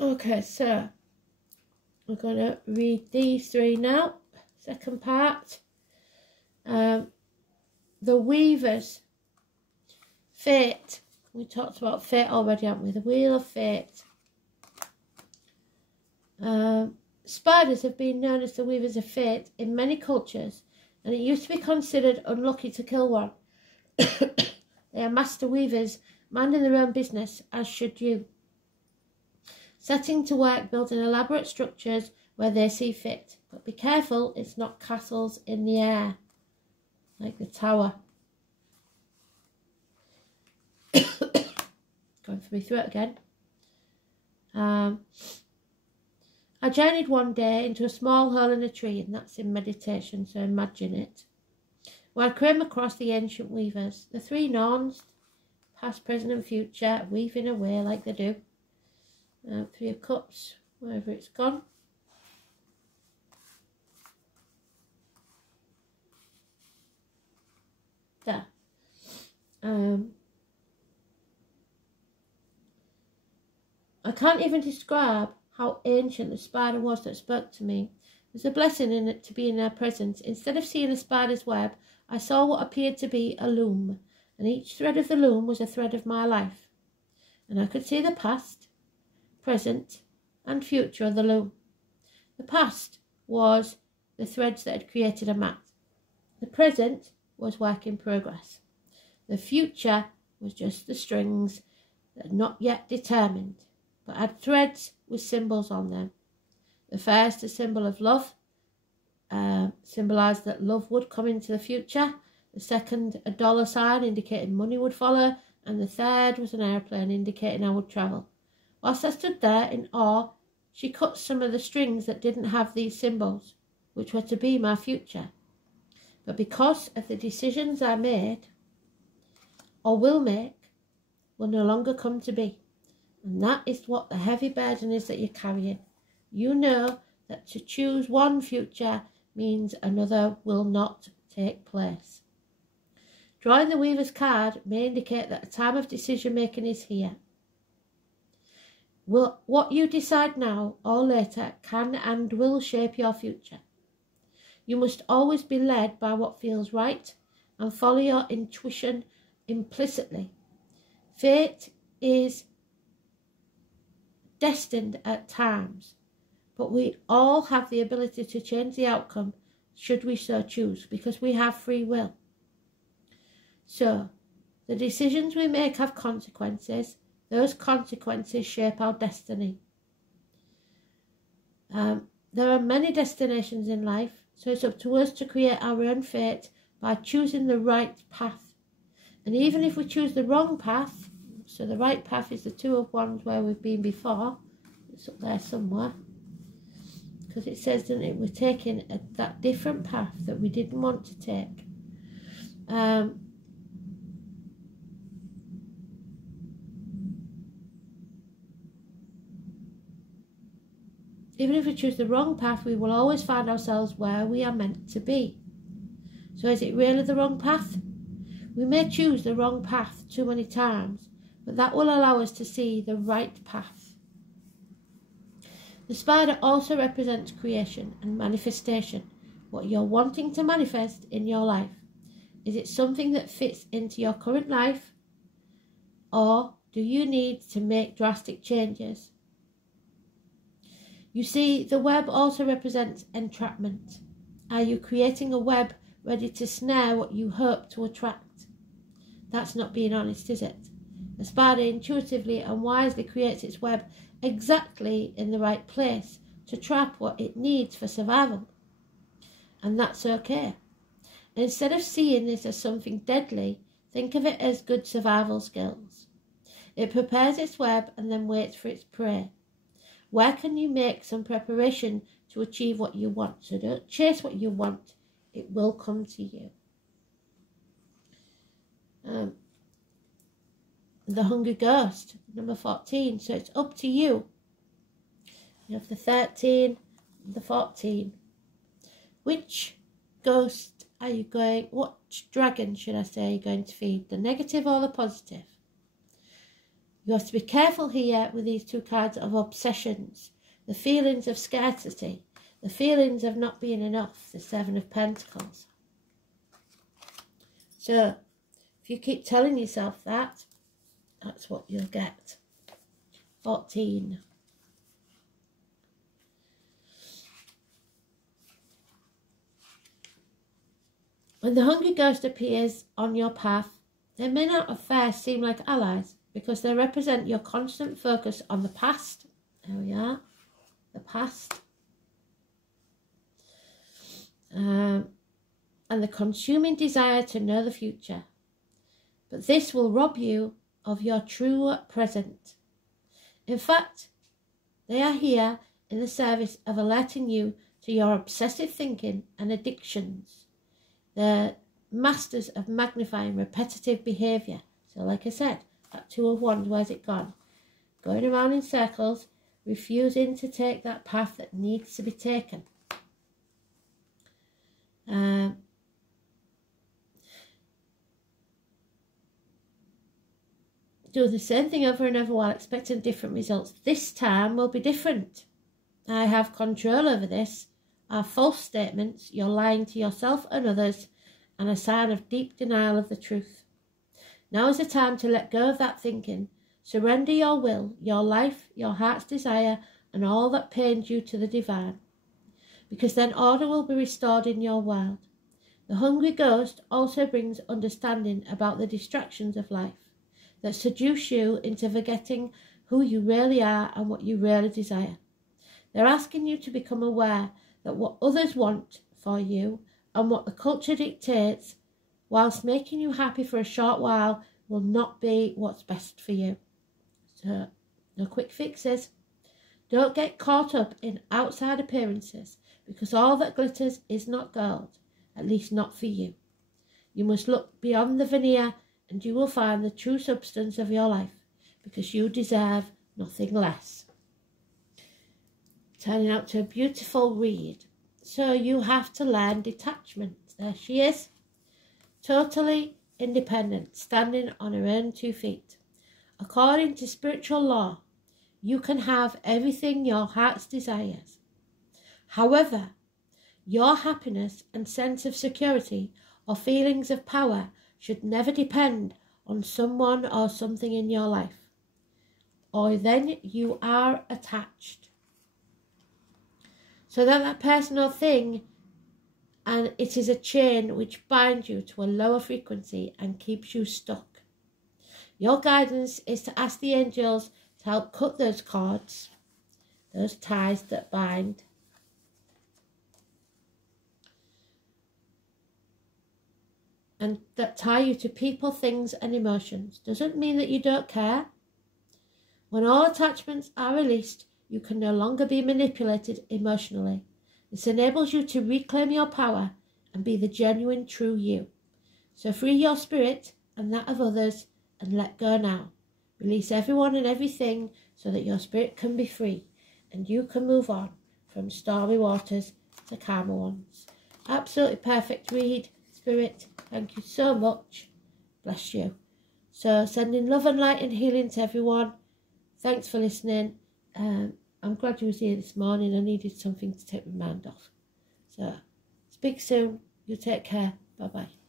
Okay, so we're going to read these three now. Second part. The Weaver's Fate. We talked about fate already, haven't we? The Wheel of Fate. Spiders have been known as the Weavers of Fate in many cultures, and it used to be considered unlucky to kill one. They are master weavers, minding their own business, as should you, setting to work building elaborate structures where they see fit. But be careful, it's not castles in the air, like the tower. Going through my throat again. I journeyed one day into a small hole in a tree, and that's in meditation, so imagine it, where I came across the ancient weavers, the three Norns, past, present and future, weaving away like they do. Three of Cups, wherever it's gone. There. I can't even describe how ancient the spider was that spoke to me. There's a blessing in it to be in their presence. Instead of seeing a spider's web, I saw what appeared to be a loom, and each thread of the loom was a thread of my life. And I could see the past, present, and future of the loom. The past was the threads that had created a mat. The present was work in progress. The future was just the strings that are not yet determined, but had threads with symbols on them. The first, a symbol of love, symbolised that love would come into the future. The second, a dollar sign indicating money would follow. And the third was an airplane indicating I would travel. Whilst I stood there in awe, she cut some of the strings that didn't have these symbols, which were to be my future. But because of the decisions I made, or will make, will no longer come to be. And that is what the heavy burden is that you're carrying. You know that to choose one future means another will not take place. Drawing the Weaver's card may indicate that a time of decision making is here. What you decide now or later can and will shape your future. You must always be led by what feels right and follow your intuition implicitly. Fate is destined at times, but we all have the ability to change the outcome should we so choose, because we have free will. So, the decisions we make have consequences. Those consequences shape our destiny. There are many destinations in life, so it's up to us to create our own fate by choosing the right path. And even if we choose the wrong path, so the right path is the Two of Wands where we've been before. It's up there somewhere. Because it says, doesn't it, we're taking that different path that we didn't want to take. Even if we choose the wrong path, we will always find ourselves where we are meant to be. So is it really the wrong path? We may choose the wrong path too many times, but that will allow us to see the right path. The spider also represents creation and manifestation, what you're wanting to manifest in your life. Is it something that fits into your current life, or do you need to make drastic changes? You see, the web also represents entrapment. Are you creating a web ready to snare what you hope to attract? That's not being honest, is it? The spider intuitively and wisely creates its web exactly in the right place to trap what it needs for survival. And that's okay. Instead of seeing this as something deadly, think of it as good survival skills. It prepares its web and then waits for its prey. Where can you make some preparation to achieve what you want? So don't chase what you want. It will come to you. The Hungry Ghost, number 14. So it's up to you. You have the 13, the 14. Which ghost are you going, what dragon should I say, are you going to feed? The negative or the positive? You have to be careful here with these two cards of obsessions, the feelings of scarcity, the feelings of not being enough, the Seven of Pentacles. So, if you keep telling yourself that, that's what you'll get. 14. When the hungry ghost appears on your path, they may not at first seem like allies because they represent your constant focus on the past. There we are, the past. And the consuming desire to know the future. But this will rob you of your true present. In fact, they are here in the service of alerting you to your obsessive thinking and addictions. They're masters of magnifying repetitive behaviour. So like I said, that Two of Wands, where's it gone? Going around in circles, refusing to take that path that needs to be taken. Do the same thing over and over while expecting different results. This time will be different. I have control over this. Are false statements, you're lying to yourself and others, and a sign of deep denial of the truth. Now is the time to let go of that thinking. Surrender your will, your life, your heart's desire, and all that pains you to the divine. Because then order will be restored in your world. The hungry ghost also brings understanding about the distractions of life that seduce you into forgetting who you really are and what you really desire. They're asking you to become aware that what others want for you and what the culture dictates, whilst making you happy for a short while, will not be what's best for you. So, no quick fixes. Don't get caught up in outside appearances, because all that glitters is not gold, at least not for you. You must look beyond the veneer and you will find the true substance of your life, because you deserve nothing less. Turning out to a beautiful read. So you have to learn detachment. There she is. Totally independent, standing on her own 2 feet. According to spiritual law, you can have everything your heart desires. However, your happiness and sense of security or feelings of power should never depend on someone or something in your life, or then you are attached. So that person or thing, and it is a chain which binds you to a lower frequency and keeps you stuck. Your guidance is to ask the angels to help cut those cords, those ties that bind. And that tie you to people, things and emotions. Doesn't mean that you don't care. When all attachments are released, you can no longer be manipulated emotionally. This enables you to reclaim your power and be the genuine true you. So free your spirit and that of others and let go now. Release everyone and everything so that your spirit can be free and you can move on from stormy waters to calmer ones. Absolutely perfect read, Spirit. Thank you so much. Bless you. So sending love and light and healing to everyone. Thanks for listening. I'm glad you was here this morning. I needed something to take my mind off. So speak soon. You take care. Bye-bye.